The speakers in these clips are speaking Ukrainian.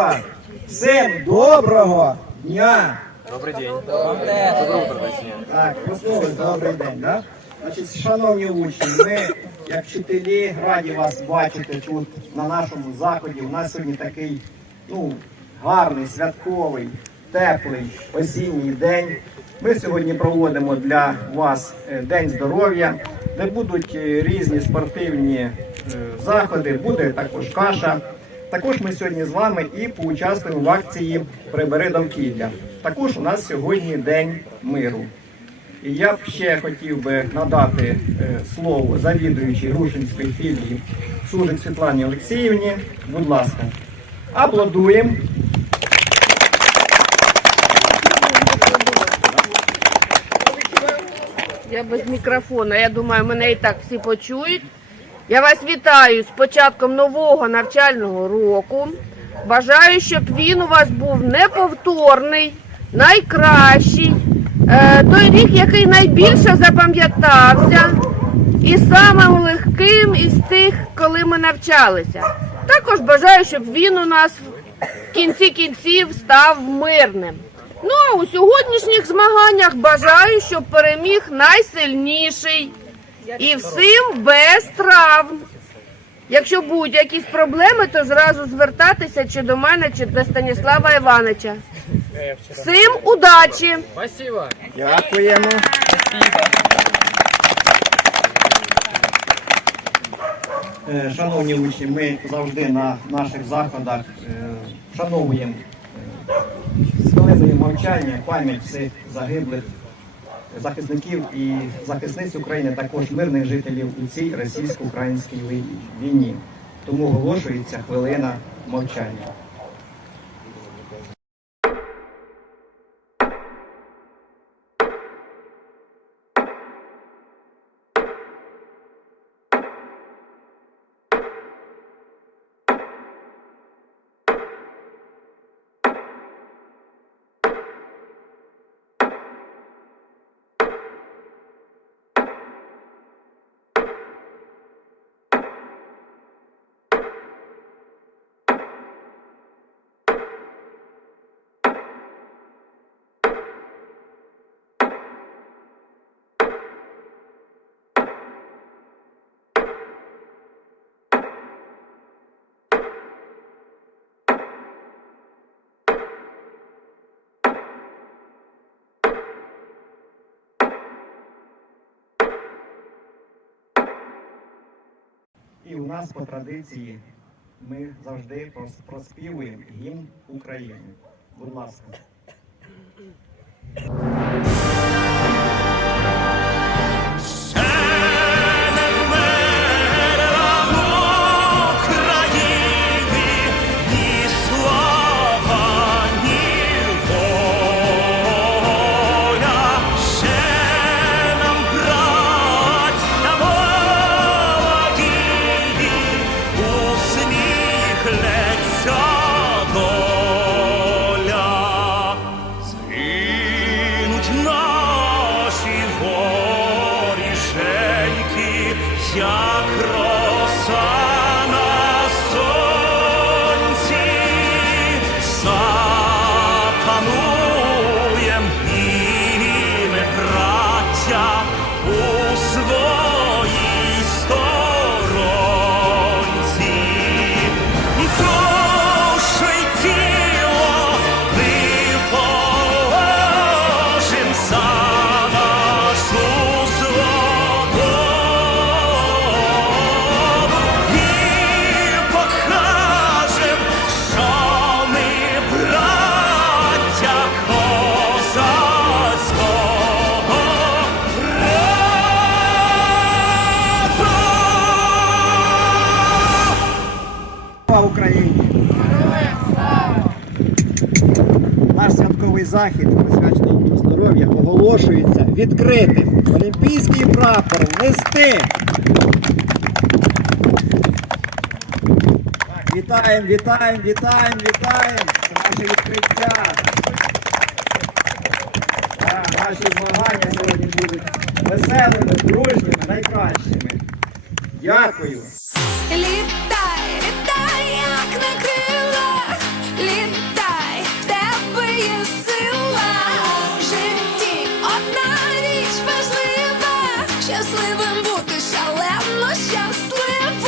так. Всім доброго дня! Добрый день. Доброе утро, точнее. Так, проснулись, добрий день, да? Значить, шановні учні, ми, як вчителі, раді вас бачити тут на нашому заході. У нас сьогодні такий ну, гарний, святковий, теплий осінній день. Ми сьогодні проводимо для вас е, День здоров'я, де будуть е, різні спортивні е, заходи, буде також каша. Також ми сьогодні з вами і поучаствуємо в акції Прибери довкілля. Також у нас сьогодні День миру. І я б ще хотів би надати е, слово завідуючій Грушинської філії Сужик Світлані Олексіївні. Будь ласка, аплодуємо. Я без мікрофона. Я думаю, мене і так всі почують. Я вас вітаю з початком нового навчального року. Бажаю, щоб він у вас був неповторний, найкращий. Е, той рік, який найбільше запам'ятався, і самим легким із тих, коли ми навчалися. Також бажаю, щоб він у нас в кінці кінців став мирним. Ну а у сьогоднішніх змаганнях бажаю, щоб переміг найсильніший і всім без травм. Якщо будуть якісь проблеми, то зразу звертатися чи до мене, чи до Станіслава Івановича. Всім удачі! Спасибо. Дякуємо. Е, Шановні учні, ми завжди на наших заходах е, вшановуємо е, мовчання пам'ять всіх загиблих захисників і захисниць України, також мирних жителів у цій російсько-українській війні. Тому оголошується хвилина мовчання. І у нас по традиції ми завжди проспівуємо гімн України. Будь ласка. Наш захід, присвячений здоров'я, оголошується відкритим. Олімпійський прапор нести. Вітаємо, вітаємо, вітаємо, вітаємо! Це наше відкриття. Наші змагання сьогодні будуть веселими, дружніми, найкращими. Дякую. Щасливим бути шалено щасливим.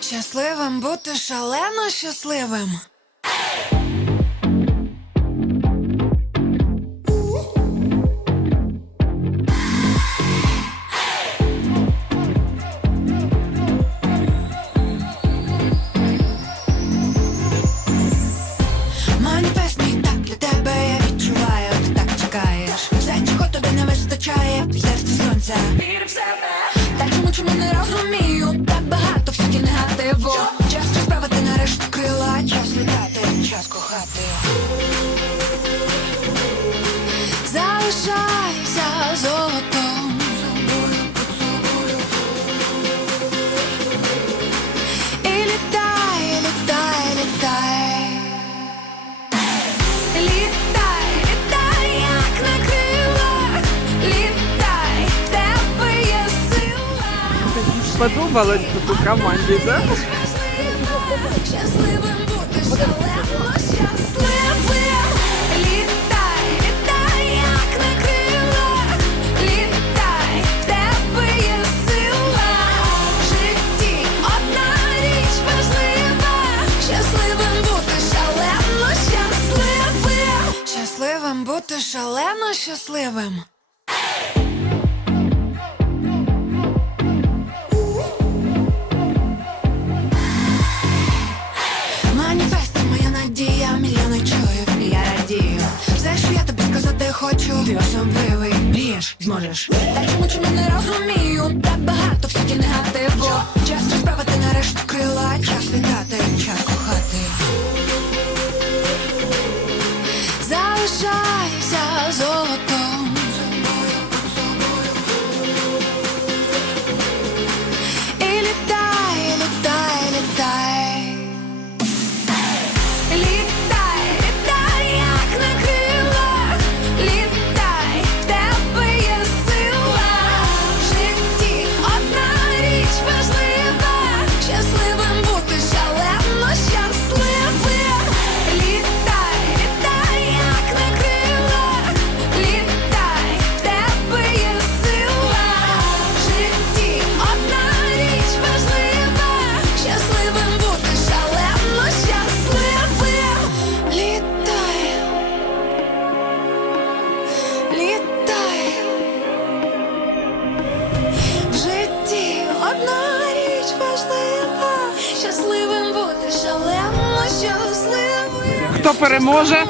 Щасливим бути шалено щасливим. Маніфест мій так для тебе я так чекаєш. Все, чого тобі не вистачає, сонця. Вір в себе. Та не розумію? Так багато всякі негативу. Сподобалось тут у команді, так? Щасливим бути шалено щасливим. Літай, літай, як на літай, тебе є сила. Житті одна річ важлива. Щасливим бути шалено щасливим. Щасливим бути шалено щасливим. Хочу, ти особливий, б'єш, зможеш. Та чому чому не розумію? Так багато в світі негативу. Час розправити Хто переможе?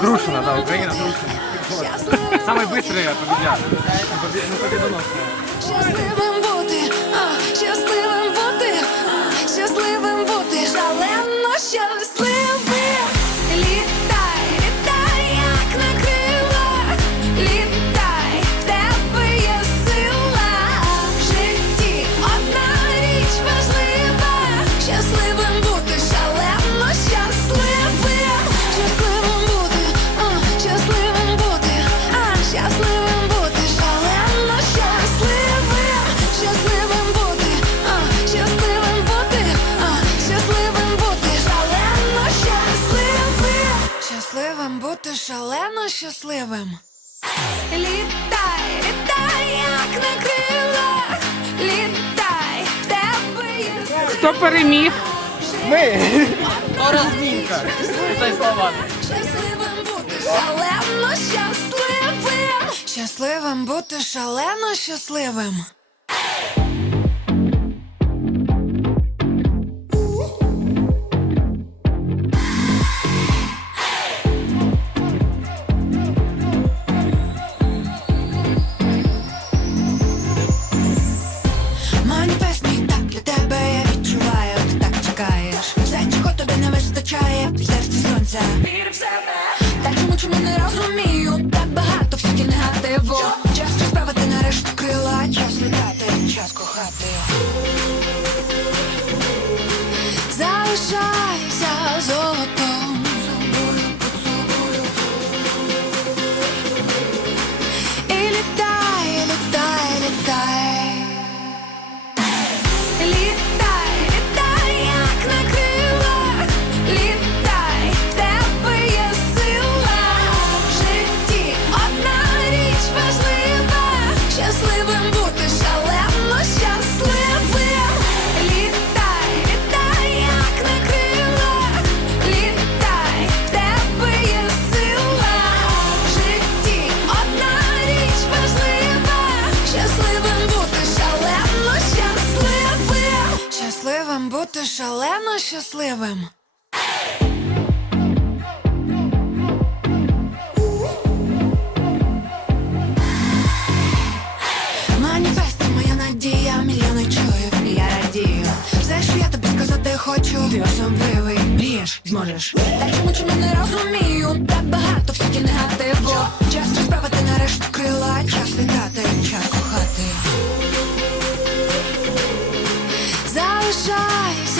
Грушина, да, Украина, Грушина. Самый быстрый победят. Ну, победоносный. Щасливим бути, а, щасливим бути, а, щасливим бути, шалено щасливим. Щасливим. Літай, літай, як на крилах, літай, в тебе є сила. Хто переміг? це слова. Щасливим бути шалено щасливим. Щасливим бути шалено щасливим. Літати, час щасливим. Маніфест моя надія, мільйони чують, і я радію. Все, що я тобі сказати хочу, ти особливий Мрієш, зможеш. Та чому чому не розумію? Так багато всякі негативу. Час розправити нарешті крила, час літати, час кохати. Залишайся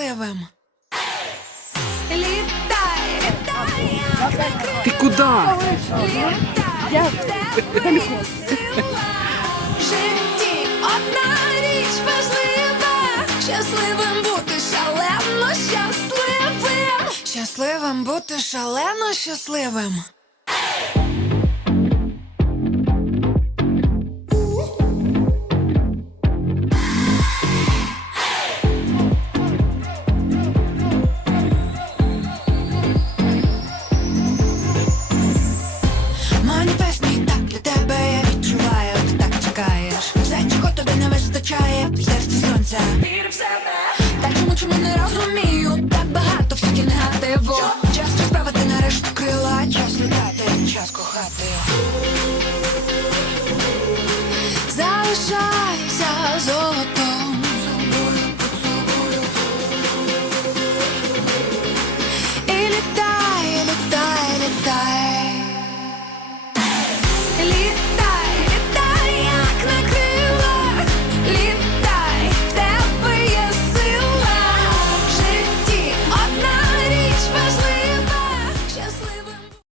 левем. Літай, літай, Ти куди? Я в житті одна річ важлива. Щасливим бути шалено щасливим. Щасливим бути шалено щасливим. shine.